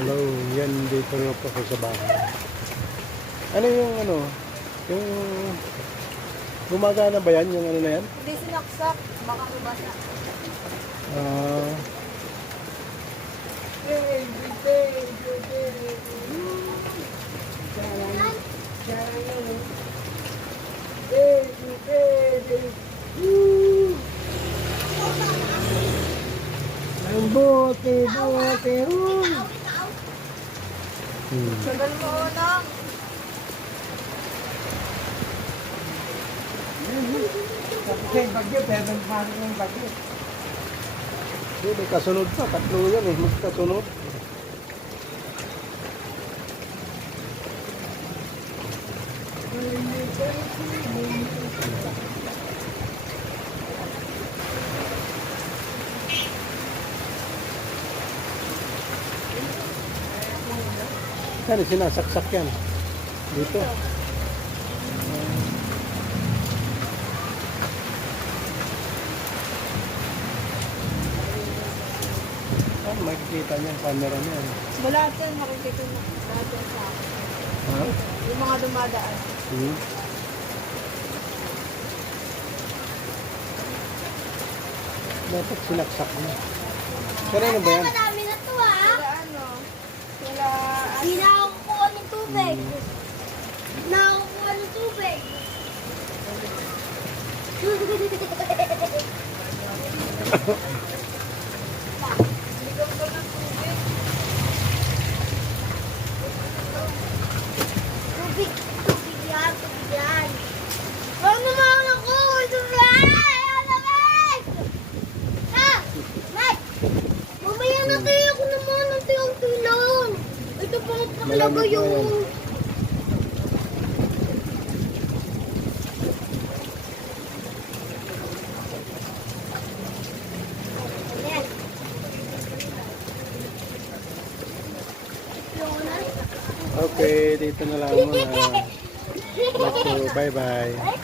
Hello, yan dito na po ako sa bahay. Ano yung yung gumagana ba yan? Yung ano na yan? Hindi sinaksak, baka mabasa. Ah, Ang bote, bote, Sagal mo lang. Tapos yung bagyo, pero pasok ng bagyo. may kasunod pa. Tatlo yan eh. Magkasunod. Saan sinasaksak yan? Dito. Makikita niya ang camera niya. Lahat yan, makikita mo. Lahat yan sa akin. Ha? Yung mga dumadaan. Hmm. Dapat sinaksak na. Pero ano ba yan? Madami na to ah. Sila ano? Sila Hindi na ako kukuha ng tubig. Na ako kukuha ng tubig. Tubig, tubig yan, tubig yan. Huwag naman ako, tubig! Tubig! Ha? Mike! Mamaya na tayo ako naman ng tiyong-tilon. Ito pang paklaga Malamig na yan. yung... Ayan. Okay, dito na lang muna. Bye-bye. Ay,